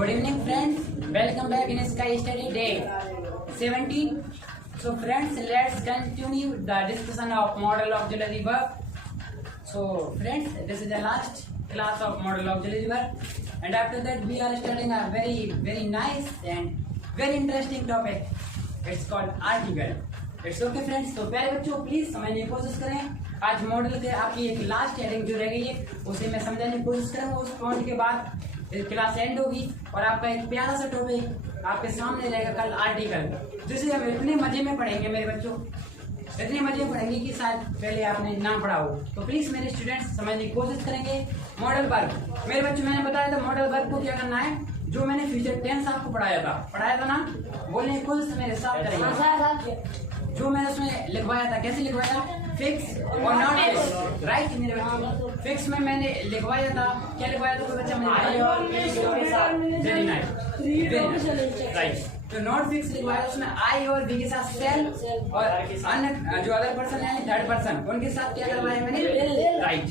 Good evening, friends. Welcome back in Sky Study Day 17. So, friends, let's continue the discussion of model auxiliary verb. So, friends, this is the last class of model auxiliary verb, and after that, we are studying a very nice and very interesting topic. It's called article. It's okay, friends. तो प्यारे बच्चों, please समझने की कोशिश करें. आज model के आपकी एक लास्ट हेडिंग जो रह गई है उसे मैं समझाने की कोशिश करूंगा. उस पॉइंट के बाद क्लास एंड होगी और आपका एक प्यारा सा टॉपिक आपके सामने रहेगा कल आर्टिकल, जिसे हम इतने मजे में पढ़ेंगे मेरे बच्चों, इतने मजे में पढ़ेंगे कि शायद पहले आपने ना पढ़ा हो. तो प्लीज मेरे स्टूडेंट्स समझने की कोशिश करेंगे. मॉडल वर्ब मेरे बच्चों, मैंने बताया था मॉडल वर्ब को क्या करना है. जो मैंने फ्यूचर टेंस आपको पढ़ाया था ना, बोलने की कोशिश मेरे साथ करेंगे. जो मैंने उसमें लिखवाया था, कैसे लिखवाया, फिक्स और नॉट फिक्स, राइट मेरे बच्चों. फिक्स में मैंने लिखवाया था, क्या लिखवाया था बच्चा, वेरी नाइस, राइट. तो नॉट फिक्स लिखवाया उसमें आई और बी के साथ सेल और अन्य जो अदर पर्सन है थर्ड पर्सन उनके साथ क्या करवाया मैंने, राइट.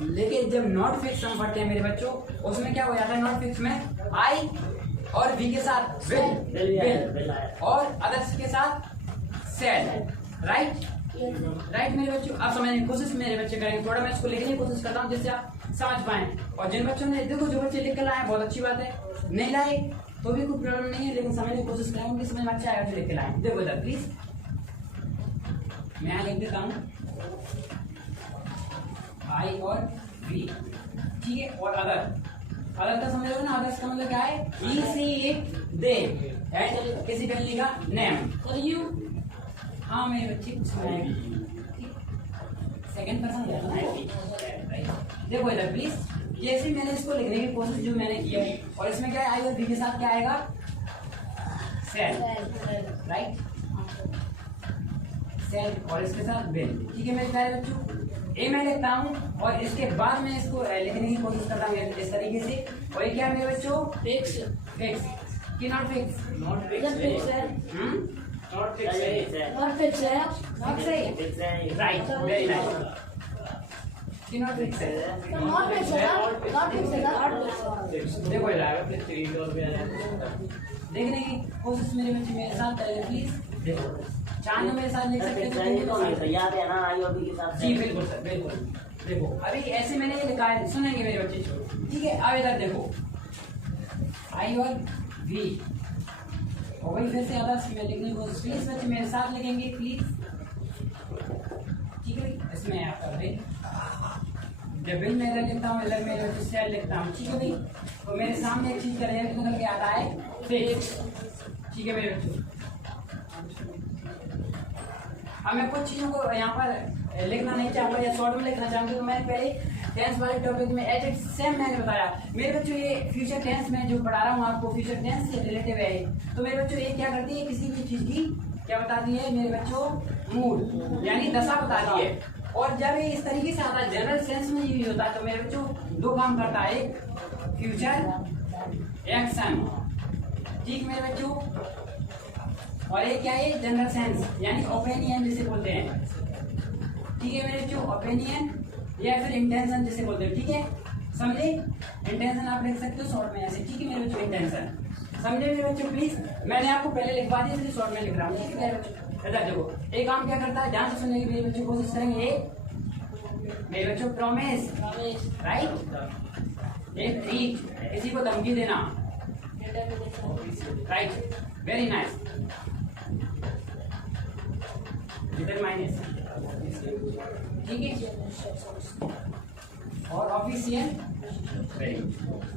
लेकिन जब नॉट फिक्स हम पढ़ते हैं मेरे बच्चों, उसमें क्या हो जाता है, नॉट फिक्स में आई और बी के साथ विल और अदर्स के साथ सेल, राइट मेरे बच्चों. आप समझने की कोशिश मेरे बच्चे करेंगे. थोड़ा मैं इसको लिखने की कोशिश करता हूँ जिससे आप समझ पाए. और जिन बच्चों ने देखो, जो बच्चे लिख कर लाए बहुत अच्छी बात है, नहीं लाए तो भी कोई प्रॉब्लम नहीं है, लेकिन समझने की कोशिश करेंगे, समझ में अच्छा आएगा जो लिख के लाए. देखो इधर प्लीज, मैं लिख देता हूँ आई और बी, ठीक है. और अदर का समझ लो ना, अदर्स का मतलब क्या है, ही सी इट दे एंड किसी फैमिली का नेम. यू, हाँ मेरे बच्चे कुछ सेकंड पर्सन देखो इधर प्लीज. जैसे मैंने इसको लिखने की कोशिश जो मैंने की है, और इसमें क्या है, आई और बी के साथ क्या आएगा, सेल, राइट, सेल और इसके साथ बिल, ठीक है मेरे प्यारे बच्चों. ए मैं लिखता हूँ और इसके बाद मैं इसको लिखने की कोशिश करता हूँ इस तरीके से. और ये क्या मेरे बच्चों, फिक्स कि not fix, not fix, not fixed, not fixed, not fixed, right, very nice. Not fixed, not fixed, not fixed. देखो यार, देखने की कोशिश मेरे बच्चे मेरे साथ करेंगे प्लीज. देखो चांद मेरे साथ लिख सकते हैं, याद है ना, आई और बी के साथ. जी बिल्कुल सर, बिल्कुल. देखो अभी ऐसे मैंने ये लिखा है, सुनेंगे मेरे बच्चे, ठीक है. अब इधर देखो, आई और बी, और वही फिर से अदर्स में लिखने को प्लीज बच्चे मेरे साथ लिखेंगे प्लीज, ठीक है. इसमें आपका बिल, जब बिल में इधर लिखता हूँ, इधर में सेल लिखता हूँ, ठीक है भाई. तो मेरे सामने एक चीज का रेट निकल के आता है फिक्स, ठीक है मेरे बच्चों. अब मैं कुछ चीजों को यहाँ पर लिखना नहीं चाहूँगा या शॉर्ट में लिखना चाहूँगा. तो मैंने पहले टेंस वाले टॉपिक में एज सेम मैंने बताया मेरे बच्चों. ये फ्यूचर टेंस में जो पढ़ा रहा हूँ आपको, फ्यूचर टेंस से रिलेटिव है. तो मेरे बच्चों ये क्या करती है, किसी भी चीज की क्या बताती है मेरे बच्चों, मूड यानी दशा बताती है. और जब ये इस तरीके से आता है, जनरल सेंस में यूज होता है, तो मेरे बच्चों दो काम करता है, एक फ्यूचर एक्शन, ठीक मेरे बच्चों, और एक क्या है, जनरल सेंस यानी ओपिनियन जिसे बोलते हैं, ठीक है मेरे बच्चों. ओपिनियन या फिर इंटेंशन जिसे बोलते हैं, ठीक है, समझे. इंटेंशन आप लिख सकते हो शॉर्ट में ऐसे, ठीक है मेरे बच्चों. इंटेंशन समझे मेरे बच्चों प्लीज. मैंने आपको पहले लिखवा दिया, इसलिए शॉर्ट में लिख रहा हूँ, ठीक है मेरे बच्चों. इधर देखो, एक काम क्या करता है, ध्यान से सुनने की मेरे बच्चों कोशिश करेंगे. एक मेरे बच्चों प्रॉमिस, राइट. एक थ्रीट, किसी को धमकी देना, राइट, वेरी नाइस. डिटरमाइनेशन, ठीक है. और ऑफिशियल,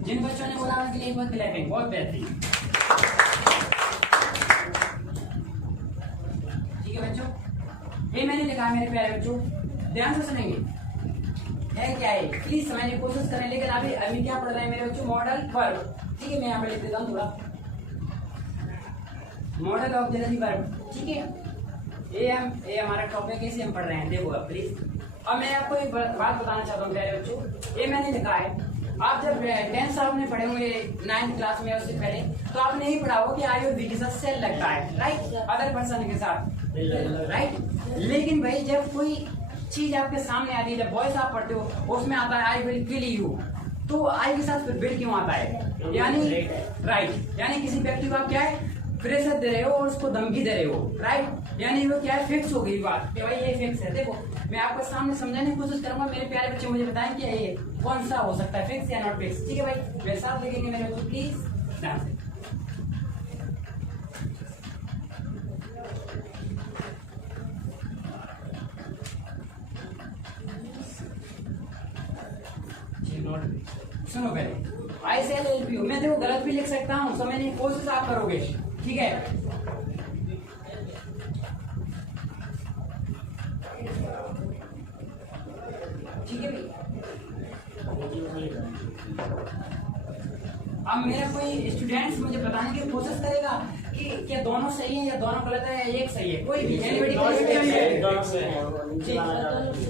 जिन बच्चों ने बोला उनके लिए एक बार क्लैपिंग, बहुत बेहतरीन, ठीक है बच्चों. ये मैंने लिखा है मेरे प्यारे बच्चों, ध्यान से सुनेंगे है क्या है, प्लीज समझने की कोशिश करें. लेकिन अभी क्या पढ़ रहे हैं मेरे बच्चों, मॉडल वर्ब, ठीक है. मैं यहाँ पे लिख देता हूँ थोड़ा, मॉडल ऑक्सिलरी वर्ब, ठीक है. ये हमारा टॉपिक है, इसे हम पढ़ रहे हैं. देखो अब प्लीज, अब मैं आपको एक बात बताना चाहता हूँ प्यारे बच्चों. ये मैंने लिखा है, आप जब 10th आपने पढ़े होंगे 9th क्लास में, उससे पहले तो आपने यही पढ़ा होगा कि आई और बी के साथ सेल लगता है, राइट, अदर पर्सन के साथ, राइट. लेकिन भाई जब कोई चीज आपके सामने आती है, जब वॉइस आप पढ़ते हो उसमें आता है आई विल किल यू, तो आई के साथ फिर विल क्यों आता है, यानी राइट, यानी किसी व्यक्ति को आप क्या है प्रेशर दे रहे हो और उसको धमकी दे रहे हो, राइट, यानी वो क्या है फिक्स हो गई बात कि भाई ये फिक्स है। देखो मैं आपको सामने समझाने की कोशिश करूंगा, मेरे प्यारे बच्चे मुझे बताएं कि ये कौन सा हो सकता है, फिक्स या नॉट फिक्स। ठीक है भाई, मेरे साथ लिखेंगे मेरे बच्चे प्लीज ध्यान से। सुनो पहले, आई सेल हेल्प यू, मैं देखो गलत भी लिख सकता हूँ, समझने की कोशिश आप करोगे, ठीक है। ठीक है भाई, अब मेरा कोई स्टूडेंट्स मुझे बताने की कोशिश करेगा कि क्या दोनों सही है या दोनों गलत है या एक सही है, कोई भी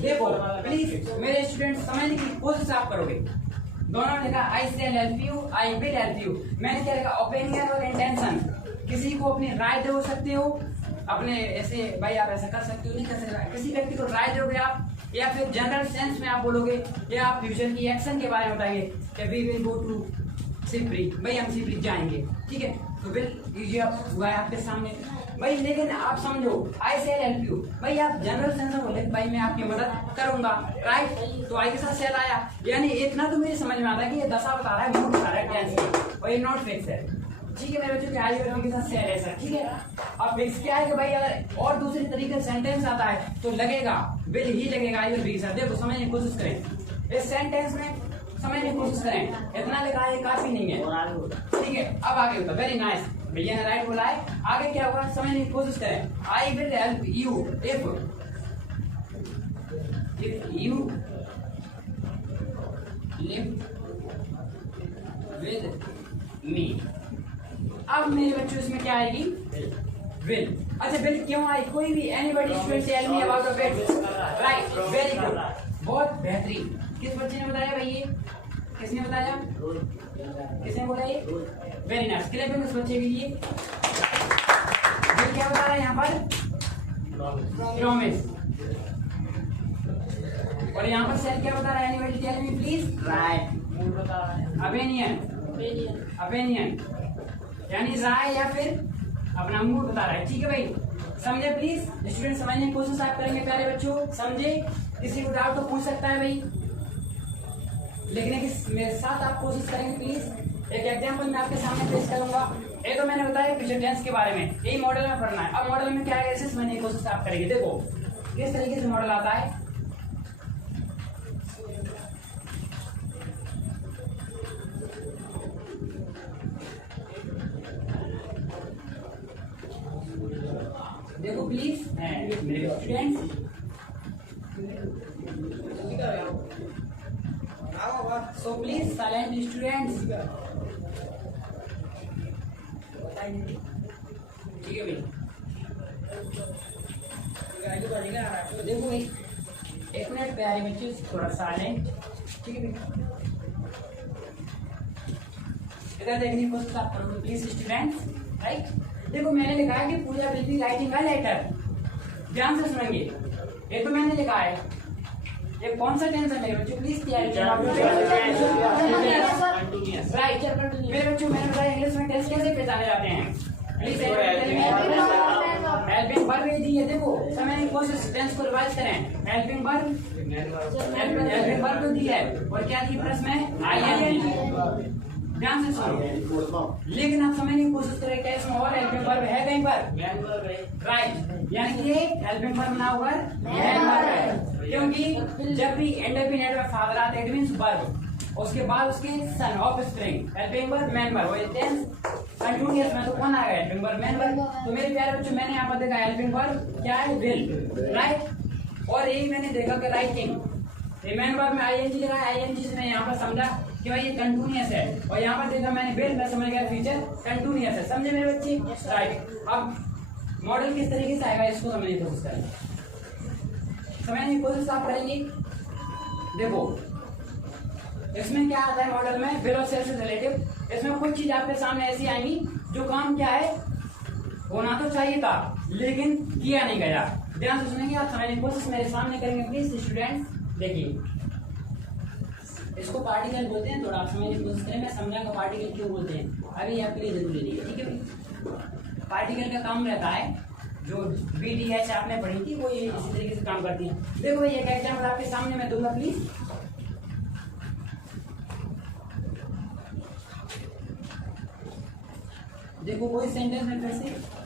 देखो प्लीज मेरे स्टूडेंट्स समझने की कोशिश आप करोगे। दोनों लिखा I shall help you, I will help you, मैंने क्या लिखा ओपिनियन और इंटेंशन, किसी को अपनी राय दे सकते हो, अपने ऐसे भाई आप ऐसा कर सकते हो नहीं कर सकते, किसी व्यक्ति को राय दोगे आप, या फिर जनरल सेंस में आप बोलोगे, या आप फ्यूचर की एक्शन के बारे में बताएंगे कि we will go to Sipri, भाई हम सिपरी जाएंगे, ठीक है। तो विल हुआ है आपके सामने भाई, लेकिन आप समझो आई शैल हेल्प यू, भाई आप जनरल सेंस में बोले भाई मैं आपकी मदद करूंगा, राइट, तो आई के साथ शैल आया, यानी इतना तो मुझे समझ में आता है कि ये दशा बता रहा है, मूड बता रहा है टेंस, और ये नॉट फिक्स है, ठीक है मेरे बच्चों, आई और के साथ शैल है सर, ठीक है। अब फिक्स क्या है कि भाई अगर और दूसरी तरीके से सेंटेंस आता है तो लगेगा विल ही लगेगा आई और बी के साथ। देखो समझने की कोशिश करें, इस सेंटेंस में समझने की कोशिश करें, इतना लिखा है काफी नहीं है, ठीक है। अब आगे होता वेरी नाइस, भैया ने राइट बोला है, आगे क्या होगा समझने की कोशिश करें, आई will help you if you live with me. अब मेरे बच्चों इसमें क्या आएगी विल, अच्छा विल क्यों आई, कोई भी anybody student tell me about the will, right, very good, बहुत बेहतरीन। किस बच्चे ने बताया भाई, ये किसने बताया, किसने बोला ये, वेरी नाइस, क्लैपिंग उस बच्चे के लिए। ये क्या बता रहा है यहाँ पर, प्रॉमिस, और यहाँ पर सेल क्या बता रहा है, anybody tell me please, right, opinion, opinion यानी राय या फिर अपना मूड बता रहा है, ठीक है भाई, समझे प्लीज स्टूडेंट, समझने की कोशिश आप करेंगे प्यारे बच्चों, समझे, किसी को डाउट तो पूछ सकता है भाई, लिखने की मेरे साथ आप कोशिश करेंगे प्लीज। एक एग्जांपल मैं आपके सामने पेश करूंगा, ये तो मैंने बताया फ्यूचर टेंस के बारे में, यही मॉडल में पढ़ना है। अब मॉडल में क्या है, ऐसे समझने की कोशिश आप करेंगे, देखो किस तरीके से मॉडल आता है। देखो प्लीज मेरे students, so please silent students, ठीक है भाई, देखो भाई एक मिनट प्यारे बच्चे थोड़ा साइलेंट, ठीक है भाई, इधर देखने की कोशिश आप करोगे प्लीज स्टूडेंट्स, राइट। देखो मैंने लिखा है कि Pooja will be writing a letter, ध्यान से सुनेंगे, ये तो मैंने लिखा है, ये कौन सा टेंस है मेरे बच्चों प्लीज तैयारी राइट, मेरे बच्चों मैंने बताया इंग्लिश में टेंस कैसे पहचाने जाते हैं, प्लीज हेल्पिंग वर्ब दी है, देखो समझने की कोशिश, टेंस को रिवाइज करें, हेल्पिंग वर्ब दी है, और क्या दी प्लस में आईएनजी, ध्यान से सुनो, लेकिन आप समझने की कोशिश करें क्या इसमें और हेल्पिंग वर्ब है कहीं पर, राइट, यानी कि हेल्पिंग वर्ब ना होगा मैन वर्ब है, क्योंकि जब भी इंडेफिनिट में फादर आता है इट मींस वर्ब, उसके बाद उसके son of spring, helping verb man verb, और टेंस कंटीन्यूअस में तो कौन आएगा हेल्पिंग वर्ब मैन वर्ब। तो मेरे प्यारे बच्चों मैंने यहाँ पर देखा हेल्पिंग वर्ब क्या है विल, राइट, और यही मैंने देखा कि राइटिंग, मैन वर्ब में आईएनजी लिखा है, आईएनजी से मैं यहाँ पर समझा कि भाई ये कंटीन्यूअस है, और यहाँ पर देखा मैंने विल, मैं समझ गया फ्यूचर कंटीन्यूअस है, समझे मेरे बच्चे, राइट। अब मॉडल किस तरीके से आएगा इसको समझने की कोशिश करेंगे, समझने की कोशिश आप करेंगे। देखो इसमें क्या आता है मॉडल में, विल और सेल से रिलेटिव, इसमें कुछ चीज आपके सामने ऐसी आएंगी जो काम क्या है होना तो चाहिए था लेकिन किया नहीं गया, ध्यान से सुनेंगे आप, समझने की कोशिश मेरे सामने करेंगे प्लीज स्टूडेंट्स। देखिए इसको पार्टिकल बोलते हैं, थोड़ा आप समझने की कोशिश करें, मैं समझाऊंगा पार्टिकल क्यों बोलते हैं, अभी आपके लिए जरूरी नहीं है, ठीक है भाई। पार्टिकल का काम रहता है, जो BTH आपने पढ़ी थी वो ये इसी तरीके से काम करती है। देखो भाई एक एग्जाम्पल आपके सामने मैं दूंगा, प्लीज। देखो कोई सेंटेंस में फिर से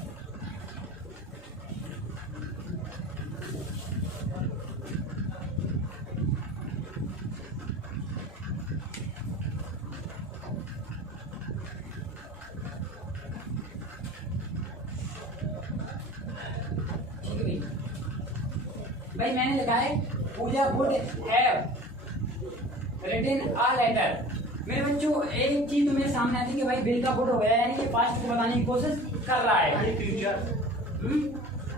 भाई मैंने लिखा है Pooja would have written a letter. मेरे बच्चों एक चीज तो मेरे सामने आती है कि भाई बिल का वुड हो गया, यानी कि पास्ट को बताने की कोशिश कर रहा है।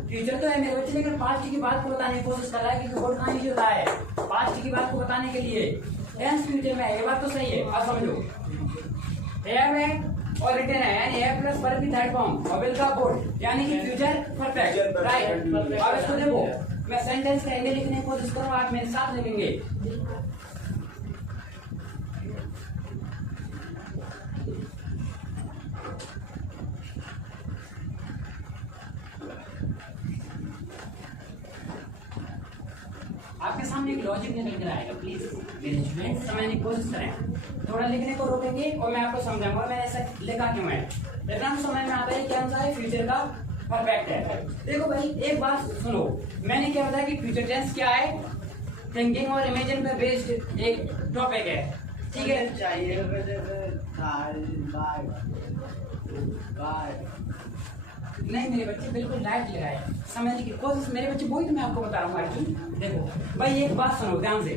फ्यूचर तो है मेरे बच्चे, लेकिन पास्ट की बात को बताने की कोशिश कर रहा है, क्योंकि वुड कहाँ यूज होता है पास्ट की बात को बताने के लिए, टेंस फ्यूचर में है। ये बात तो सही है, अब समझो हैव है और रिटन है, यानी हैव प्लस वर्ब की थर्ड फॉर्म और विल का वुड, यानी कि फ्यूचर परफेक्ट, राइट। अब इसको देखो, मैं सेंटेंस का आगे लिखने की कोशिश करूँ, आप मेरे साथ लिखेंगे। आपके सामने एक लॉजिक निकल कर आएगा, प्लीज मेरे स्टूडेंट समझने की कोशिश करें, थोड़ा लिखने को रोकेंगे और मैं आपको समझाऊंगा मैंने ऐसा लिखा क्यों है, लिखना तो समझ में आता है क्या है फ्यूचर का परफेक्ट है। देखो भाई एक बात सुनो, मैंने क्या बताया कि फ्यूचर टेंस क्या है, थिंकिंग और इमेजिन पे बेस्ड एक टॉपिक है, ठीक है। चाहिए नहीं मेरे बच्चे बिल्कुल राइट लगाए, समझने की कोशिश मेरे बच्चे, वही तो मैं आपको बता रहा हूँ अर्जुन। देखो भाई एक बात सुनो ध्यान से,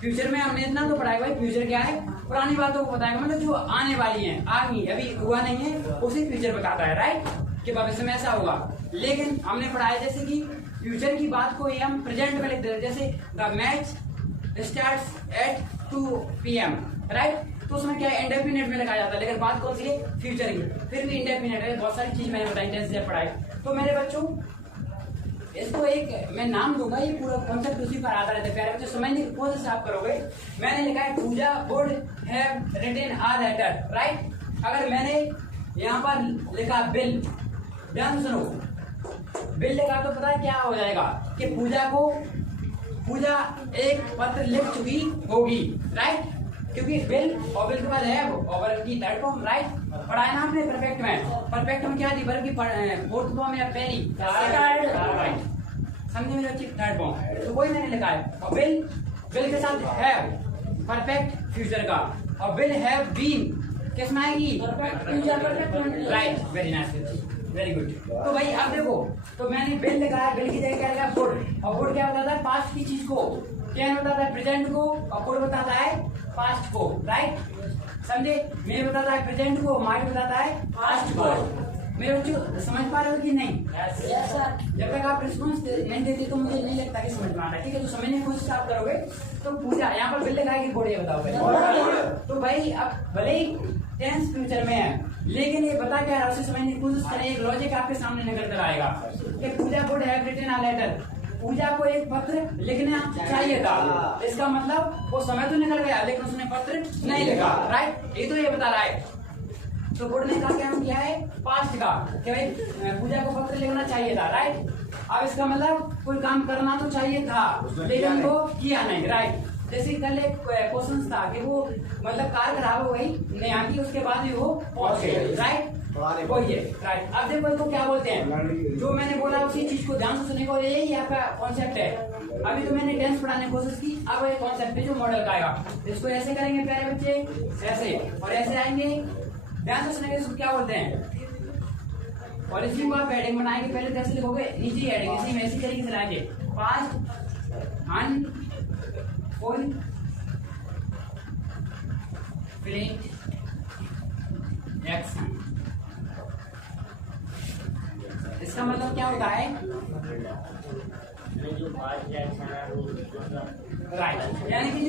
फ्यूचर में हमने इतना तो पढ़ाया भाई, फ्यूचर क्या है, पुरानी बातों को बताएगा, मतलब जो आने वाली हैं, आगे अभी हुआ नहीं है उसी फ्यूचर बताता है, राइट, कि भविष्य में ऐसा होगा। लेकिन हमने पढ़ाया जैसे कि फ्यूचर की बात को हम प्रेजेंट में लिख देते, जैसे the match starts at 2 PM, right, तो उसमें क्या है इंडेफिनिट में लिखा जाता है, लेकिन बात कौन सी है फ्यूचर की, फिर भी इंडेफिनिट है। बहुत सारी चीज मैंने बताई टेंस से पढ़ाई। तो मेरे बच्चों इसको एक मैं नाम दूंगा, ये पूरा कॉन्सेप्ट उसी पर आधारित है, प्यारे बच्चों समझने की कोशिश आप करोगे। मैंने लिखा है Pooja would have written a letter, right. अगर मैंने यहाँ पर लिखा बिल, ध्यान सुनो, बिल लिखा तो पता है क्या हो जाएगा कि पूजा एक पत्र लिख चुकी होगी, राइट, क्योंकि बिल और बिल के बाद है और वर्ब की थर्ड फॉर्म, राइट। पढ़ाया ना आपने परफेक्ट में क्या थी, वर्ब की फोर्थ फॉर्म या पहली, राइट, समझे मेरे बच्चे, थर्ड फॉर्म, तो वही मैंने लिखा है। और बिल के साथ हैव परफेक्ट फ्यूचर का, और विल हैव बीन किस में आएगी, right, very nice, very good. तो भाई अब देखो, तो मैंने बिल लिखा है, बिल की जगह क्या लिखा वुड, और वुड क्या बताता है पास्ट की चीज को, क्या बताता है प्रेजेंट को, और वुड बताता है पास्ट को, राइट, समझे। मैं बताता है प्रेजेंट को, माइट बताता है पास्ट को। मेरे बच्चों समझ पा रहे हो कि नहीं? Yes sir. जब तक आप रिस्पॉन्स नहीं देते तो मुझे नहीं लगता कि समझ में आ रहा है, ठीक है। तो समझने की कोशिश आप करोगे तो पूजा यहाँ पर बिल लिखा है कि बोर्ड, ये बताओ। तो भाई अब भले ही टेंस फ्यूचर में है, लेकिन ये बता क्या है, उसे समझने की कोशिश करें। एक लॉजिक आपके सामने निकल कर आएगा कि Pooja would have written a letter, Pooja को एक पत्र लिखना चाहिए था, इसका मतलब वो समय तो निकल गया लेकिन उसने पत्र नहीं लिखा, राइट, ये तो ये बता रहा है। तो वुड ने कहा क्या है पास्ट का, कि भाई पूजा को पत्र लिखना चाहिए था, राइट। अब इसका मतलब कोई काम करना तो चाहिए था लेकिन वो किया नहीं, राइट। जैसे कल एक क्वेश्चन था कि वो मतलब कार खराब हो गई नेहा की, उसके बाद ही वो पहुंच गए, राइट, वही है, राइट। अब देखो इसको क्या बोलते हैं, जो मैंने बोला उसी चीज को ध्यान से सुनने को, यही आपका कॉन्सेप्ट है। अभी तो मैंने टेंस पढ़ाने की कोशिश की, अब ये कॉन्सेप्ट है जो मॉडल का आएगा। इसको ऐसे करेंगे प्यारे बच्चे, ऐसे और ऐसे आएंगे, ध्यान से सुनेंगे। इसको क्या बोलते हैं, और इसी को आप हेडिंग बनाएंगे, पहले कैसे लिखोगे, नीचे हेडिंग, इसी में इसी तरीके से लाएंगे, पास्ट अनफुल फिल्ड एक्शन। इसका मतलब क्या होता है, राइट, यानी कि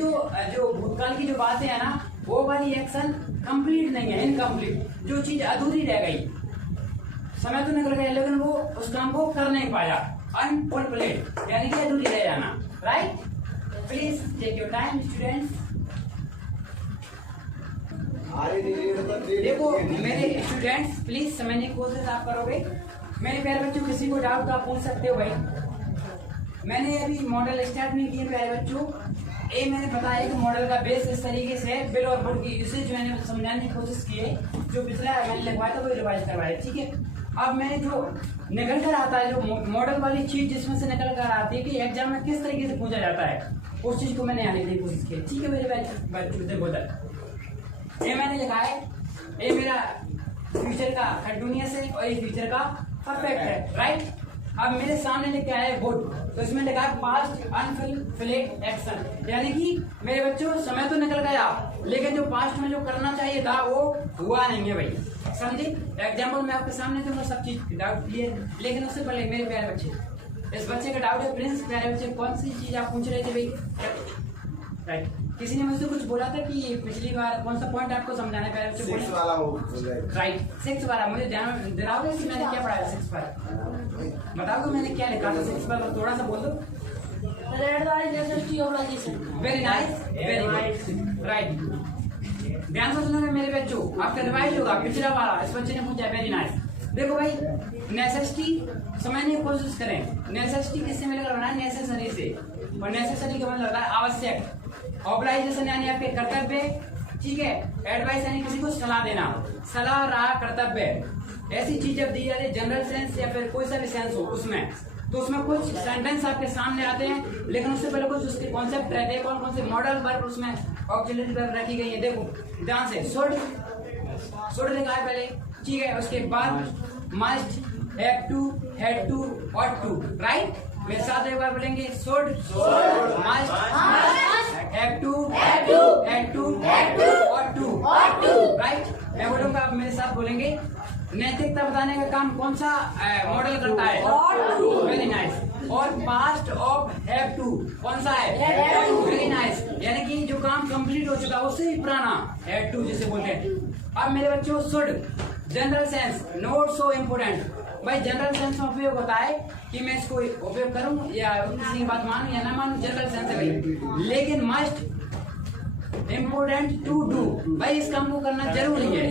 जो भूतकाल की जो बातें है ना, वो वाली एक्शन कंप्लीट नहीं है, इनकम्प्लीट, जो चीज अधूरी रह गई, समय तो निकल गया लेकिन वो उस काम को कर नहीं पाया, अनफुलफिल्ड यानी कि अधूरी रह जाना, right. Please take your time students. देखो मेरे स्टूडेंट्स, प्लीज समझने की कोशिश आप करोगे। मेरे प्यारे बच्चों, किसी को डाउट तो आप पूछ सकते हो भाई। मैंने अभी मॉडल स्टार्ट नहीं किए प्यारे बच्चों। ये मैंने बताया कि मॉडल का बेस इस तरीके से है, बिल और बुड की यूसेज मैंने समझाने की कोशिश की है। जो पिछला मैंने लिखवाया था वो रिवाइज करवाया, ठीक है। अब मैंने जो निकल कर आता है, जो मॉडल वाली चीज जिसमें से निकल कर आती है कि एग्जाम में किस तरीके से पूछा जाता है, उस चीज को मैंने आने की कोशिश की, ठीक है मेरे बच्चों। देखो ये मैंने लिखा है, ये मेरा फ्यूचर का कंटिन्यूअस है और ये फ्यूचर का परफेक्ट है, राइट। अब मेरे सामने लिखा है वुड, तो इसमें लिखा है पास्ट अनफुलफिल्ड एक्शन, यानी कि मेरे बच्चों समय तो निकल गया लेकिन जो पास्ट में जो करना चाहिए था वो हुआ नहीं है भाई, समझे। एग्जाम्पल मैं आपके सामने दूंगा, सब चीज डाउट क्लियर। लेकिन उससे पहले मेरे प्यारे बच्चे, इस बच्चे का डाउट है प्रिंस, प्यारे बच्चे कौन सी चीज आप पूछ रहे थे भाई, राइट। किसी ने मुझसे कुछ बोला था कि पिछली बार कौन सा पॉइंट आपको समझाना है प्यारे बच्चे, 6 वाला हो, राइट 6 वाला। मुझे ध्यान में दिलाओगे कि मैंने क्या पढ़ाया 6 पर, बताओ मैंने क्या लिखा था 6 पर, थोड़ा सा बोल दो। Very nice, very nice, right. ध्यान से सुनो मेरे बच्चों, आपका रिवाइज होगा पिछला वाला। इस बच्चे ने पूछा, वेरी नाइस। देखो भाई, नेसेसिटी समझने की कोशिश करें। नेसेसिटी किससे मिलकर बना है, नेसेसरी से, और नेसेसरी का मतलब होता है आवश्यक। ऑब्लाइजेशन यानी आपके कर्तव्य, ठीक है। एडवाइस यानी किसी को सलाह देना, सलाह रहा कर्तव्य। ऐसी चीज जब दी जाती है जनरल सेंस या फिर कोई सा भी सेंस हो उसमें, तो उसमें कुछ सेंटेंस आपके सामने आते हैं, लेकिन उससे पहले कुछ उसके कॉन्सेप्ट रहते हैं। कौन से मॉडल वर्ब उसमें ऑक्सिलरी वर्ब रखी गई है, देखो ध्यान से। शुड लिखा है पहले, ठीक है। उसके बाद must, have to, had to, ought to, right. मेरे साथ एक बार बोलेंगे, should, must, have to, had to, ought to, right. मैं बोलूंगा, आप मेरे साथ बोलेंगे। नैतिकता बताने का काम कौन सा मॉडल करता है, वेरी नाइस। और पास्ट ऑफ हैव टू कौन सा है, वेरी नाइस। यानी कि जो काम कंप्लीट हो चुका है उससे भी पुराना, हैड टू जिसे बोलते हैं। अब मेरे बच्चों, should general sense, note so important. भाई जनरल सेंस में उपयोग होता है कि मैं इसको उपयोग करूं या किसी की बात मानूं या ना मानूं, जनरल सेंस है भाई। लेकिन मस्ट इम्पोर्टेंट टू डू, भाई इस काम को करना जरूरी है,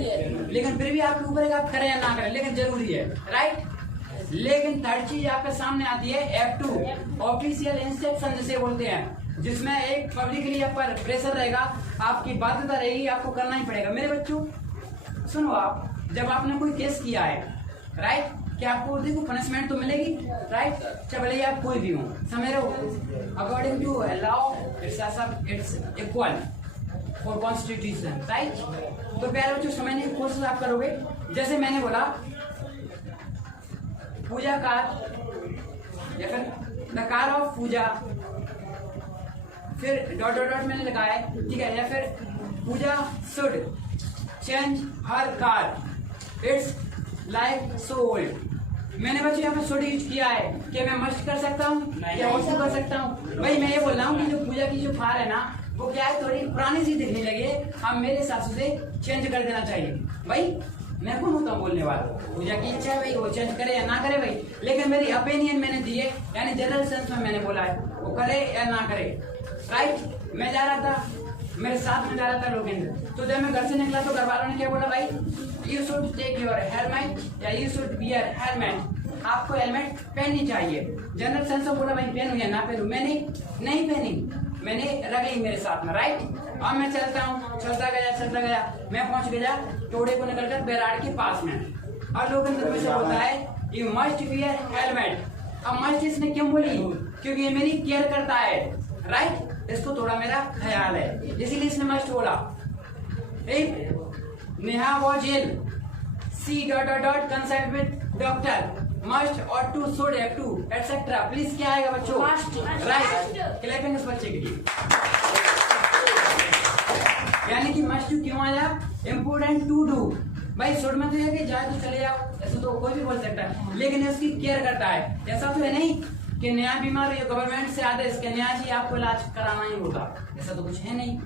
लेकिन फिर भी आपके ऊपर आप करें या ना करें, लेकिन जरूरी है, राइट। लेकिन थर्ड चीज आपके सामने आती है F2, ऑफिशियल इंस्ट्रक्शन जिसे बोलते हैं, जिसमें एक पब्लिकली आप पर प्रेशर रहेगा, आपकी बाध्यता रहेगी, आपको करना ही पड़ेगा। मेरे बच्चों सुनो, आप जब आपने कोई केस किया है, राइट, क्या आपको देखो पनिशमेंट तो मिलेगी, राइट। चलिए आप कोई भी हो, समझ रहे हो, according to law it's equal for constitution, right. तो प्यारे बच्चों समझने की कोशिश आप करोगे। जैसे मैंने बोला पूजा कार या फिर द कार ऑफ पूजा, फिर डॉट डॉट डॉट मैंने लगाया है, ठीक है। या फिर Pooja should change her car, it's like so old. मैंने बच्चों यहाँ पे शुड यूज किया है, क्या मैं मस्ट कर सकता हूँ या ऑल्सो कर सकता हूँ। भाई मैं ये बोल रहा हूँ कि जो पूजा की जो कार है ना, वो क्या है, थोड़ी पुरानी सी दिखने लगी है, हम मेरे हिसाब से चेंज कर देना चाहिए। भाई मैं कौन होता हूँ बोलने वाला, पूजा की इच्छा है भाई, वो चेंज करे या ना करे भाई, लेकिन मेरी ओपिनियन मैंने दी है, यानी जनरल सेंस में मैंने बोला है, वो करे या ना करे, राइट। मैं जा रहा था, मेरे साथ में जा रहा था लोकेंद्र, तो जब मैं घर से निकला तो घर वालों ने क्या बोला, भाई you should take your helmet या यू शुड वियर हेलमेट, आपको हेलमेट पहननी चाहिए। जनरल सेंस में बोला भाई पहनू या ना पहनू, मैंने नहीं पहनी, मैंने रख ली मेरे साथ में, राइट। अब मैं चलता हूँ, चलता गया, मैं पहुंच गया टोड़े को निकलकर बैराड़ के पास में, और लोकेंद्र मुझसे बोलता है यू मस्ट वियर हेलमेट। अब मस्ट इसने क्यों बोली, क्योंकि ये मेरी केयर करता है, राइट, इसको थोड़ा मेरा ख्याल है, इसीलिए इसने मस्ट बोला। Neha was ill, see dot dot dot consult with doctor, must ought to, should, have to, etcetera. Please क्या आएगा बच्चों, राइट। क्लैपिंग इस बच्चे के लिए। यानी कि मस्ट क्यों आया, इम्पोर्टेंट टू डू। भाई शुड में तो है कि जाए तो चले जाओ, ऐसा तो कोई भी बोल सकता है, लेकिन उसकी केयर करता है। ऐसा तो है नहीं कि नया बीमार हो गवर्नमेंट से आदेश के नया जी आपको इलाज कराना ही होगा, ऐसा तो कुछ है नहीं।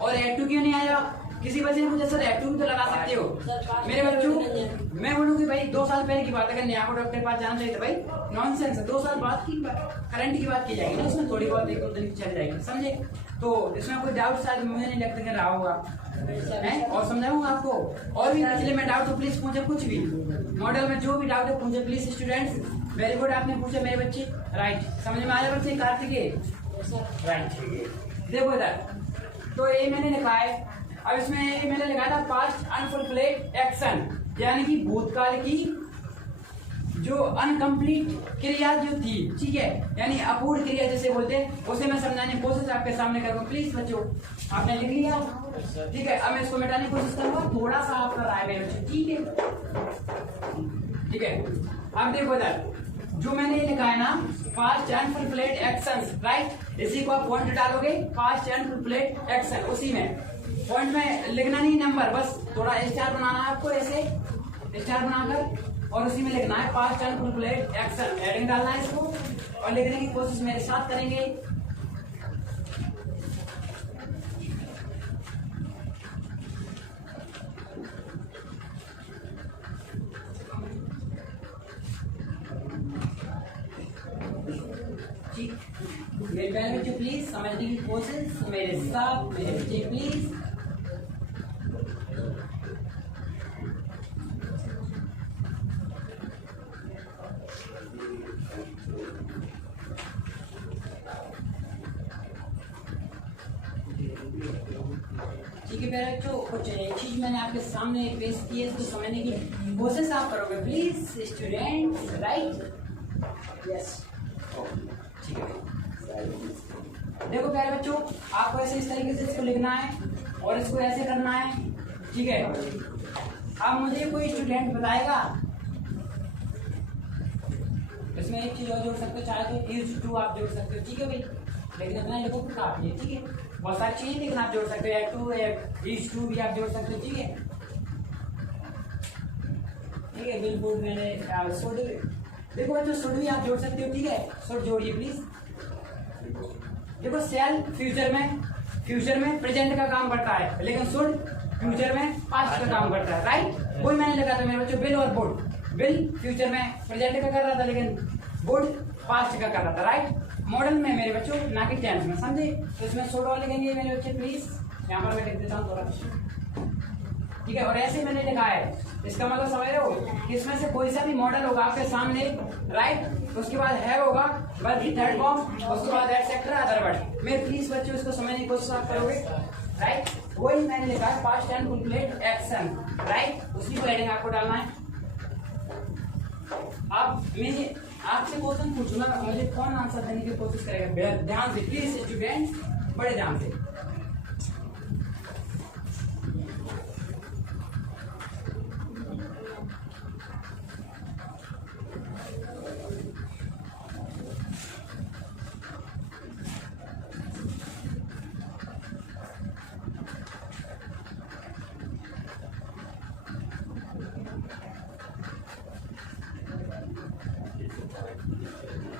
और एटू क्यों नहीं आया, किसी बच्चे ने मुझे सर एटू भी तो लगा सकते हो। मेरे बच्चों मैं बोलूँ कि भाई 2 साल पहले की बात है, नया को डॉक्टर के पास जाना चाहिए था, भाई नॉनसेंस है। 2 साल बाद की करंट की बात की जाएगी ना, उसमें थोड़ी बहुत 1-2 दिन चल जाएगी, समझे। तो इसमें कोई डाउट शायद मुझे नहीं लगता कि रहा होगा। है और समझाऊंगा आपको। और भी पिछले में डाउट तो प्लीज पूछे, कुछ भी मॉडल में जो भी डाउट है पूछे प्लीज स्टूडेंट्स। वेरी गुड, आपने पूछा मेरे बच्चे, राइट। समझ में आया बच्चे? कार्तिकेय, राइट। देखो इधर तो ये मैंने लिखा है, अब इसमें मैंने लिखा था पास्ट अनफुलफिल्ड एक्शन, यानी कि भूतकाल की जो अनकम्प्लीट क्रिया जो थी, ठीक है, यानी अपूर्ण क्रिया जैसे बोलते हैं, उसे मैं समझाने की कोशिश आपके सामने करूंगा। प्लीज बच्चों आपने लिख लिया, ठीक है। अब मैं इसको मिटाने की कोशिश करूंगा, थोड़ा सा आपका राय मेरे बच्चे, ठीक है, ठीक है। अब देखो इधर जो मैंने ये लिखा है ना, पास्ट अनफुलफिल्ड एक्शंस, राइट। इसी को आप पॉइंट डालोगे, पास्ट अनफुलफिल्ड एक्शन, उसी में पॉइंट में लिखना नहीं नंबर, बस थोड़ा स्टार बनाना है आपको, ऐसे स्टार बनाकर, और उसी में लिखना है पास्ट अनफुलफिल्ड एक्शन, हेडिंग डालना है इसको और लिखने की कोशिश मेरे साथ करेंगे। ठीक, मेरे पहले बच्चे प्लीज समझने की कोशिश मेरे साथ, मेरे बच्चे प्लीज। ठीक है मेरे बच्चों, कुछ एक चीज मैंने आपके सामने पेश की है, इसको समझने की कोशिश आप करोगे प्लीज स्टूडेंट्स, राइट। यस, ठीक है। देखो प्यारे बच्चों, आपको ऐसे इस तरीके से इसको लिखना है और इसको ऐसे करना है, ठीक है। अब मुझे कोई स्टूडेंट बताएगा, इसमें एक चीज और जोड़ सकते हो, चाहे तो यूज टू आप जोड़ सकते हो, ठीक है भाई, लेकिन अपना लिखो तो काफी है, ठीक है। बहुत सारी चीजें लेकिन आप जोड़ सकते हो, या टू या यूज टू भी आप जोड़ सकते हो, ठीक है, ठीक है। बिल्कुल मैंने सुड, देखो बच्चों सुड भी आप जोड़ सकते हो, ठीक है, सुड जोड़िए प्लीज। देखो सेल फ्यूचर में प्रेजेंट का काम करता है, लेकिन शुड फ्यूचर में पास्ट का काम करता है, राइट। वही मैंने लगा था मेरे बच्चों, बिल और बुड, बिल फ्यूचर में प्रेजेंट का कर रहा था, लेकिन बुड पास्ट का कर रहा था, राइट। मॉडल में मेरे बच्चों, ना कि टेंस में, समझे? तो इसमें शुड और लिखेंगे मेरे बच्चे प्लीज, यहाँ पर मैं लिख देता हूँ थोड़ा, ठीक है। और ऐसे मैंने लिखा है, इसका मतलब समझ रहे हो कि इसमें से कोई सा भी मॉडल होगा आपके सामने, राइट, उसके बाद है होगा वर्ब की थर्ड फॉर्म, उसके बाद एटसेट्रा अदर वर्ड। मेरे प्लीज बच्चों इसको समझने की कोशिश आप करोगे, राइट। वही मैंने लिखा है पास्ट अनकम्प्लीट एक्शन, राइट, उसी को हेडिंग आपको डालना है। आप मैं आपसे क्वेश्चन पूछूंगा, मुझे कौन आंसर देने की कोशिश करेगा, ध्यान से प्लीज स्टूडेंट्स, बड़े ध्यान से।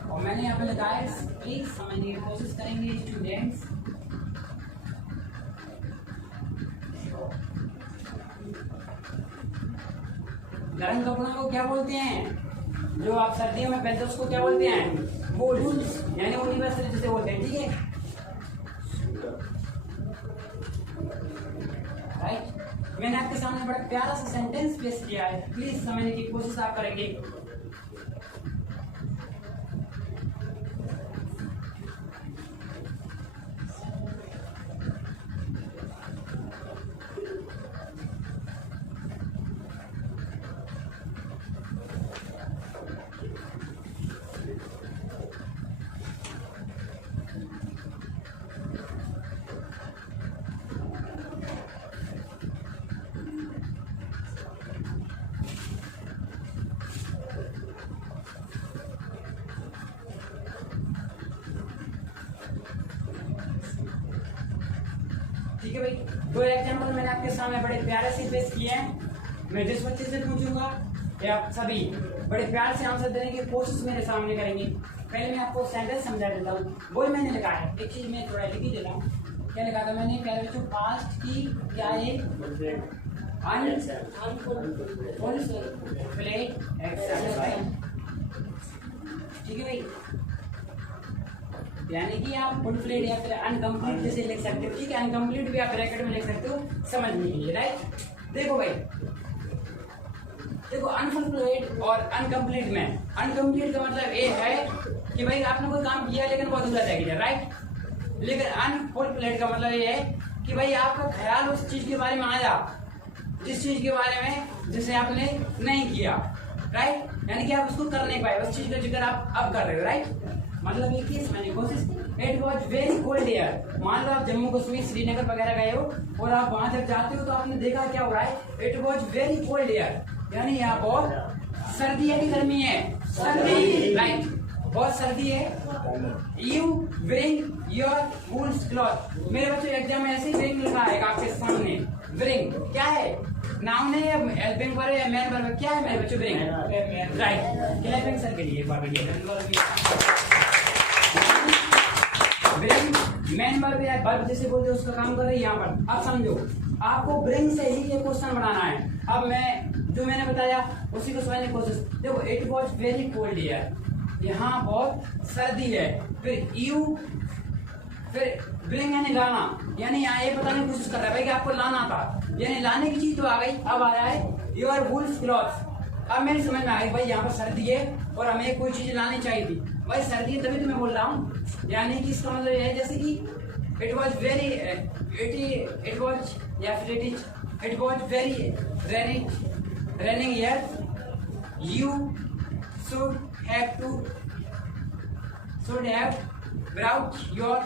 और मैंने यहाँ पे लगाया, प्लीज समझने की कोशिश करेंगे स्टूडेंट्स। गर्म कपड़ों को क्या बोलते हैं, जो आप सर्दियों में पहनते हैं उसको क्या बोलते हैं, वूल, यानी यूनिवर्सल जिसे बोलते हैं, ठीक है, राइट। मैंने आपके सामने बड़ा प्यारा सा सेंटेंस पेश किया है, प्लीज समझने की कोशिश आप करेंगे। ठीक है भाई, दो एग्जाम्पल मैंने आपके सामने बड़े प्यारे से पेश किए हैं। मैं जिस बच्चे से पूछूंगा कि आप सभी बड़े प्यार से आंसर देने की कोशिश मेरे सामने करेंगे। पहले मैं आपको सेंटेंस समझा देता हूँ, वही मैंने लिखा है, एक चीज मैं थोड़ा लिख ही देता हूँ। क्या लिखा था मैंने, प्यारे बच्चों, पास्ट की क्या है, ठीक है भाई। यानी कि आप फुल फ्लेड या फिर अनकम्प्लीट जैसे लिख सकते हो, ठीक है। अनकम्प्लीट भी आप ब्रैकेट में लिख सकते हो समझने के लिए, राइट। देखो भाई, देखो अनफुलफिल्ड और अनकम्प्लीट में, अनकम्प्लीट का मतलब ये है कि भाई आपने कोई काम किया लेकिन वो अधूरा रह गया, राइट। लेकिन अनफुलफिल्ड का मतलब ये है कि भाई आपका ख्याल उस चीज के बारे में आया जिस चीज के बारे में जिसे आपने नहीं किया, राइट। यानी कि आप उसको कर नहीं पाए, उस चीज का जिक्र आप अब कर रहे हो, राइट। मतलब ये कि मैंने कोशिश, it was very cold air. मान लो आप जम्मू कश्मीर श्रीनगर वगैरह गए हो और आप वहां जब जाते हो तो आपने देखा क्या हो रहा है, it was very cold air, यानी यहाँ बहुत सर्दी है कि गर्मी है, सर्दी, राइट, बहुत सर्दी है। You bring your wools cloth. मेरे बच्चों एग्जाम में ऐसे ही ब्रिंग लिखा है आपके सामने। ब्रिंग क्या है, नाउन है या हेल्पिंग वर्ब या मैन वर्ब, क्या है मेरे बच्चों? Bring, right. क्लैपिंग सर के लिए एक बार ब्रिंग मैन वर्ब या वर्ब जैसे बोलते हैं उसका काम कर रहे हैं यहाँ पर। अब समझो, आपको ब्रिंग से ही ये क्वेश्चन बनाना है। अब मैं जो मैंने बताया उसी को समझने की कोशिश। देखो, it was very cold air, यहाँ बहुत सर्दी है। फिर यू, फिर ब्रिंग यानी लाना, यानी यहाँ ये बताने की कोशिश कर रहा है भाई कि आपको लाना था, यानी लाने की चीज तो आ गई। अब आ रहा है योर वूल्स क्लॉथ। अब मेरी समझ में आ गई भाई यहाँ पर सर्दी है और हमें कोई चीज लानी चाहिए थी। भाई सर्दी है तभी तो मैं बोल रहा हूँ, यानी कि इसका मतलब है जैसे कि it was very, it was या फिर it was very raining here, you should have brought your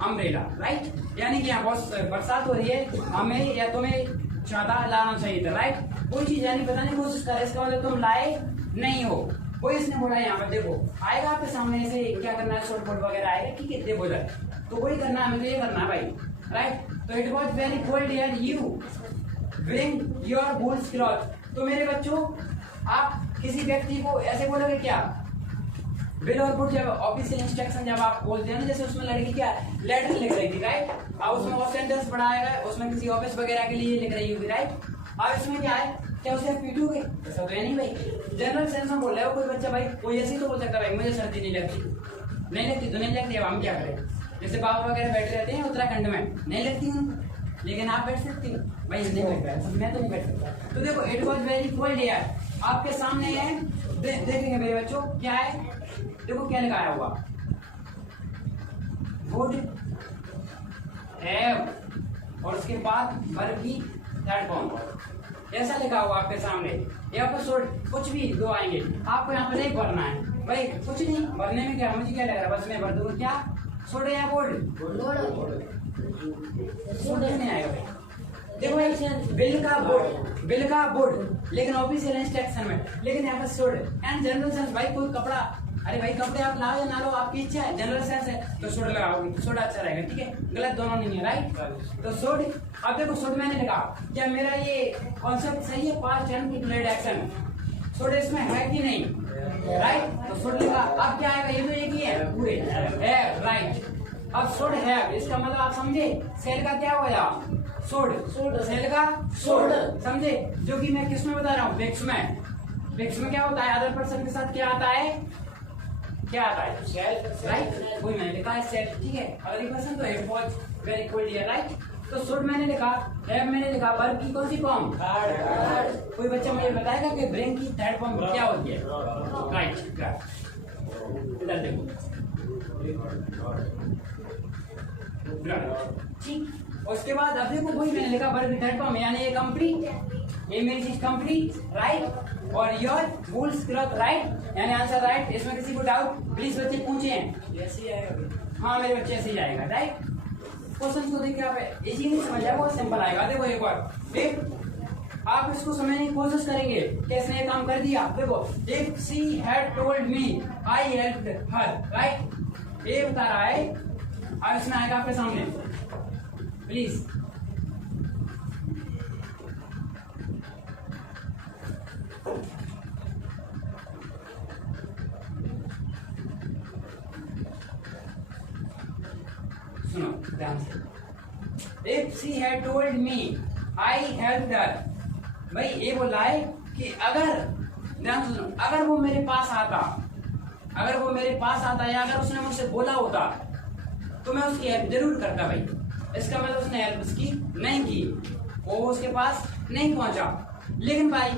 umbrella, right। यानी कि यहाँ बहुत बरसात हो रही है, हमें या तुम्हें छाता लाना चाहिए था, राइट। कोई चीज यानी बताने की कोशिश कर, इसका मतलब तुम लाए नहीं हो, कोई इसने बोला। यहाँ पर देखो आएगा आपके सामने ऐसे क्या करना है, शॉर्ट बोर्ड वगैरह आएगा, ठीक है, देखो इधर तो वही करना है, हमें तो ये करना है भाई, राइट। तो it was very cold air, you bring your wools cloth. तो मेरे बच्चों, आप किसी व्यक्ति को ऐसे बोलोगे क्या, बिल और गुड, जब ऑफिशियल इंस्ट्रक्शन जब आप बोलते हैं ना, जैसे उसमें लड़की क्या लेटर लिख रही थी, राइट। अब उसमें और सेंटेंस बढ़ाएगा, उसमें किसी ऑफिस वगैरह के लिए लिख रही होगी, राइट। अब इसमें क्या है, क्या उसे आप पीटोगे? ऐसा तो है नहीं भाई, जनरल सेंस में बोल रहे हो। कोई बच्चा भाई कोई ऐसे ही तो बोल सकता है भाई मुझे सर्दी नहीं लगती, नहीं लगती तो नहीं लगती, अब हम क्या करें। जैसे बाबा वगैरह बैठे रहते हैं उत्तराखंड में, नहीं लगती हूँ, लेकिन आप बैठ सकती हो भाई, नहीं बैठ रहा, मैं तो नहीं बैठ सकता। तो देखो, it was very cold air आपके सामने है, देखेंगे मेरे बच्चों क्या है। देखो क्या लिखा है हुआ, वुड हैव, और उसके बाद वर्ब की थर्ड फॉर्म, ऐसा लिखा हुआ आपके सामने। यहाँ पर शॉर्ट कुछ भी दो आएंगे, आपको यहाँ पर एक भरना है भाई, कुछ नहीं भरने में क्या, मुझे क्या लग रहा है, बस मैं भर दूंगा क्या, छोड़े या बोर्ड नहीं आएगा भाई। देखो बिल का बोर्ड, लेकिन ऑफिशियल इंस्ट्रक्शन में, लेकिन यहाँ पर सोड एंड जनरल सेंस। भाई कोई कपड़ा, अरे भाई कपड़े आप लाओ या ना लो आपकी इच्छा है, जनरल सेंस है तो सोड लगाओगे तो सोड अच्छा रहेगा, ठीक है, गलत दोनों नहीं है, राइट। तो सोड, अब देखो सोड मैंने लिखा, क्या मेरा ये कॉन्सेप्ट सही है, पास्ट एंड कंप्लीट एक्शन, सोड इसमें है कि नहीं, राइट। तो सोड लिखा, अब क्या आएगा, ये तो एक ही है पूरे है, राइट। अब सोड है, इसका मतलब आप समझे, सेल का क्या होगा, सोड, सेल का सोड, समझे, जो कि मैं किसमें बता रहा हूँ, वेक्स में। वेक्स में क्या होता है, अदर पर्सन के साथ क्या आता है, क्या आता है, सेल, राइट। वही मैंने लिखा है सेल, ठीक है। अगली पर्सन तो it was very cold air, right. तो सोड मैंने लिखा, हैव मैंने लिखा, वर्ब की कौन सी फॉर्म, थर्ड। कोई बच्चा मुझे बताएगा कि ब्रेन की थर्ड फॉर्म क्या होती है, राइट। इधर देखो, ठीक। उसके बाद अब देखो वही मैंने लिखा वर्ब की थर्ड फॉर्म, यानी ये कंप्लीट, ये मेरी चीज कंप्लीट, राइट। और योर वूल्स क्लॉथ, राइट, यानी आंसर राइट। इसमें किसी को डाउट प्लीज बच्चे पूछे, ऐसे ही आएगा, हाँ मेरे बच्चे ऐसे ही आएगा, राइट। क्वेश्चन को देख के आप इजी नहीं समझ जाएगा, सिंपल आएगा। देखो एक बार ठीक, आप इसको समझने की कोशिश करेंगे कैसे ये काम कर दिया। देखो, if she had told me I helped her, right, ये बता रहा है। अब इसमें आएगा आपके सामने, प्लीज सुनो ध्यान से। If she had told me I helped her, भाई ये बोल रहा है कि अगर, ध्यान से सुनो, अगर वो मेरे पास आता, अगर वो मेरे पास आता या अगर उसने मुझसे बोला होता तो मैं उसकी हेल्प जरूर करता भाई। इसका मतलब उसने हेल्प उसकी नहीं की, वो उसके पास नहीं पहुंचा। लेकिन भाई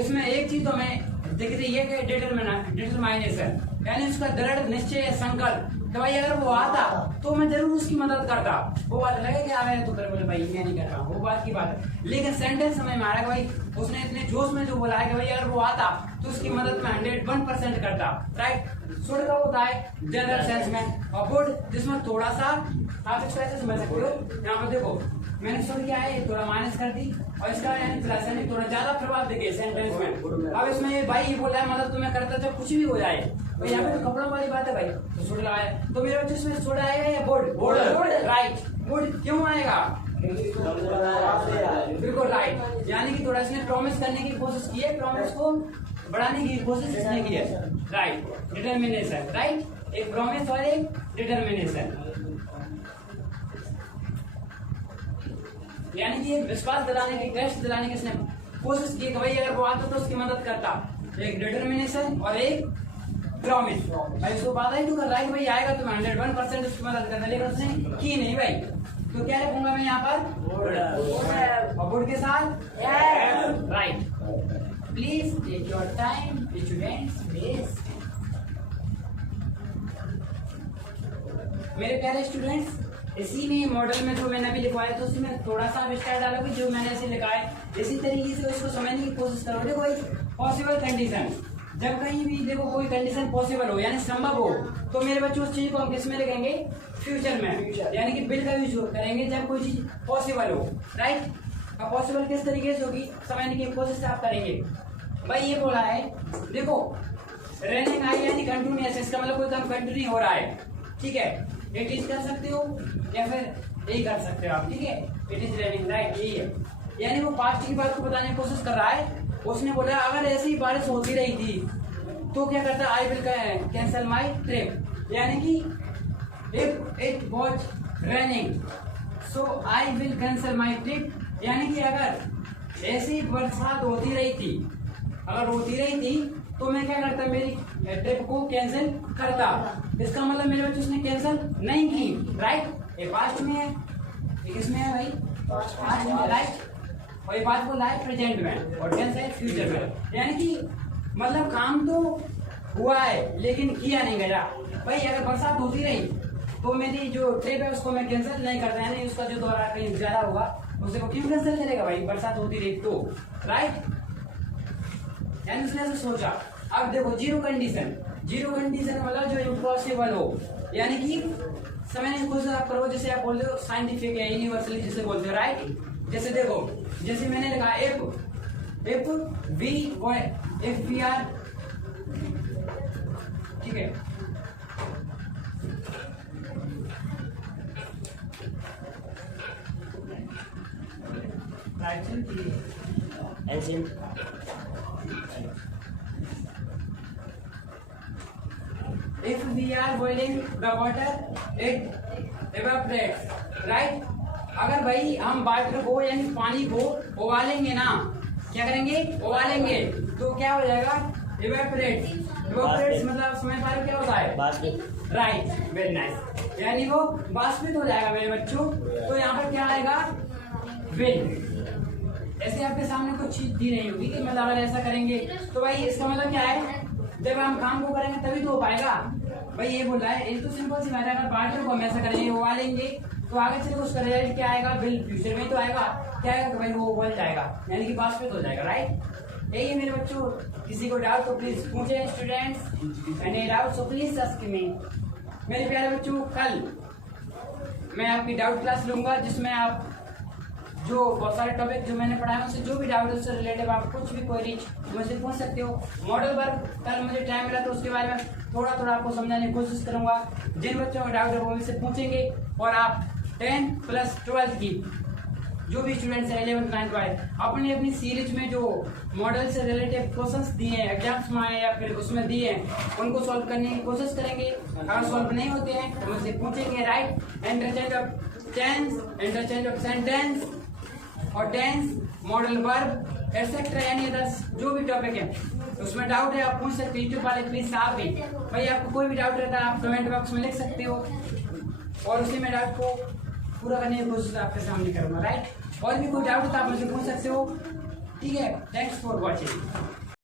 इसमें एक चीज तो हमें दिख रही है कि डिटरमाइनेशन, यानी उसका दृढ़ निश्चय संकल्प। तो भाई अगर वो आता तो मैं जरूर उसकी मदद करता। वो बात लगे कि आगे तो कर बोले भाई मैं नहीं कर रहा हूँ, वो बात की बात है। लेकिन सेंटेंस समझ में आ रहा है भाई, उसने इतने जोश में जो बोला है कि भाई अगर वो आता तो उसकी मदद में 101% करता। राइट, शुड का होता है जनरल सेंस में, और वुड जिसमें थोड़ा सा आप इसको ऐसे समझ सकते हो। यहाँ पर देखो मैंने शुड क्या है थोड़ा माइनस कर दी, और इसका यानी प्लस यानी थोड़ा ज्यादा प्रभाव दिखे सेंटेंस में। अब इसमें ये भाई ये बोला है मतलब तुम्हें करता जब कुछ भी हो जाए, तो यहाँ पे तो कपड़ों वाली बात है भाई, तो शुड लगाया। तो मेरे बच्चे इसमें शुड आएगा या वुड? Would, right. वुड क्यों आएगा? बिल्कुल राइट, यानी कि थोड़ा इसने प्रॉमिस करने की कोशिश की है, प्रॉमिस को बढ़ाने की कोशिश इसने की है। Right, determination. राइट, एक प्रॉमिस और एक डिटर्मिनेशन, यानी कि विश्वास दिलाने की, ट्रस्ट दिलाने की इसने कोशिश की कि भाई अगर वो आता तो उसकी मदद करता। एक डिटर्मिनेशन और एक प्रॉमिस। भाई उसको बात है तो राइट भाई आएगा तो 101% उसकी मदद करना, लेकिन उसने की नहीं भाई। तो क्या लिखूंगा मैं यहाँ पर? और वुड के साथ right. Please take your time students please. मेरे प्यारे स्टूडेंट्स, इसी में मॉडल में जो मैंने अभी लिखवाया तो उसी में थोड़ा सा विस्तार डालोगे, जो मैंने ऐसे लिखा है इसी तरीके से उसको समझने की कोशिश करो। देखो भाई पॉसिबल कंडीशन, जब कहीं भी देखो कोई कंडीशन पॉसिबल हो यानी संभव हो, तो मेरे बच्चे उस चीज को हम किस में लिखेंगे? फ्यूचर में, यानी कि बिल का यूज करेंगे जब कोई चीज पॉसिबल हो। राइट, अब पॉसिबल किस तरीके से होगी समझने की कोशिश आप करेंगे। भाई ये बोला है देखो रनिंग आई यानी कंटिन्यूअस, इसका मतलब कोई काम कंटिन्यू हो रहा है। ठीक है, इट इज कर सकते हो या फिर यही कर सकते हो आप। ठीक है, इट इज रनिंग, राइट, यही है। यानी वो पास्ट की बात को बताने की कोशिश कर रहा है। उसने बोला अगर ऐसी ही बारिश होती रही थी तो क्या करता? I will cancel my trip, यानी कि if it was running so I will cancel my trip, यानी कि अगर ऐसी बरसात होती रही थी, अगर होती रही थी तो मैं क्या करता? मेरी ट्रिप को कैंसिल करता। इसका मतलब मेरे बच्चे उसने कैंसिल नहीं की। राइट, ये पास्ट में है, ये किसमें है भाई? पास्ट में, राइट। और ये बात बोला है प्रेजेंट में और टेंस है फ्यूचर में, यानी कि मतलब काम तो हुआ है लेकिन किया नहीं गया। भाई अगर बरसात होती रही तो मेरी जो ट्रिप है उसको मैं कैंसिल नहीं करता, यानी उसका जो दौरा कहीं ज्यादा होगा उसे वो क्यों कैंसिल करेगा भाई? बरसात होती रही तो। राइट, यानी उसने ऐसे सोचा। अब देखो जीरो कंडीशन, जीरो कंडीशन मतलब जो इम्पॉसिबल हो, यानी कि समझने की कोशिश आप करो। जैसे आप बोलते हो साइंटिफिक है, यूनिवर्सली जिसे बोलते हो। राइट, जैसे देखो जैसे मैंने लिखा इफ वी आर, ठीक है, if we are boiling the water it evaporates, right? अगर भाई हम वाटर को यानी पानी को उबालेंगे ना, क्या करेंगे? उबालेंगे, तो क्या हो जाएगा? इवेपोरेट। इवेपोरेट मतलब समझ पा रहे क्या होता है? राइट, वेरी नाइस, यानी वो वाष्पित हो जाएगा मेरे बच्चों। तो यहाँ पर क्या आएगा? विल। ऐसे आपके सामने कुछ चीज दी नहीं होगी कि मतलब अगर ऐसा करेंगे तो भाई इसका मतलब क्या है? जब हम काम को करेंगे तभी तो हो पाएगा। भाई ये बोल रहा है, ये तो सिंपल सी बात है, अगर वाटर को हम ऐसा करेंगे उबालेंगे तो आगे चल उसका रिजल्ट क्या आएगा? बिल फ्यूचर में तो आएगा। क्या आएगा? भाई वो उबल जाएगा, यानी कि वाष्पित हो जाएगा। राइट, यही है मेरे बच्चों। किसी को डाउट तो प्लीज पूछे students, any doubt so please ask me. मेरे प्यारे बच्चों, कल मैं आपकी डाउट क्लास लूंगा जिसमें आप जो बहुत सारे टॉपिक जो मैंने पढ़ाया उससे जो भी डाउट है उससे रिलेटेड आप कुछ भी क्वेरी मुझसे पूछ सकते हो। मॉडल वर्क कल मुझे टाइम मिला तो उसके बारे में थोड़ा थोड़ा आपको समझाने की कोशिश करूंगा। जिन बच्चों का डाउट है वो मुझसे पूछेंगे, और आप 10 प्लस 12 की जो भी स्टूडेंट्स हैं 11th 9th 12 अपनी अपनी सीरीज में जो मॉडल से रिलेटेड क्वेश्चंस दिए हैं एग्जाम्स में आए या फिर उसमें दिए हैं उनको सॉल्व करने की कोशिश करेंगे। अगर सॉल्व नहीं होते हैं तो मुझसे पूछेंगे। Right, interchange of tense, interchange of sentence और टेंस, मॉडल वर्ब एटसेट्रा, यानी अदर्स जो भी टॉपिक है उसमें डाउट है आप पूछ सकते हो। यूट्यूब वाले प्लीज आप भी, भाई आपको कोई भी डाउट रहता है आप कमेंट बॉक्स में लिख सकते हो। और उसी में डाउट को पूरा करने की कोशिश आपके सामने करूँगा, राइट। और भी कोई डाउट तो आप मुझे पूछ सकते हो, ठीक है। Thanks for watching.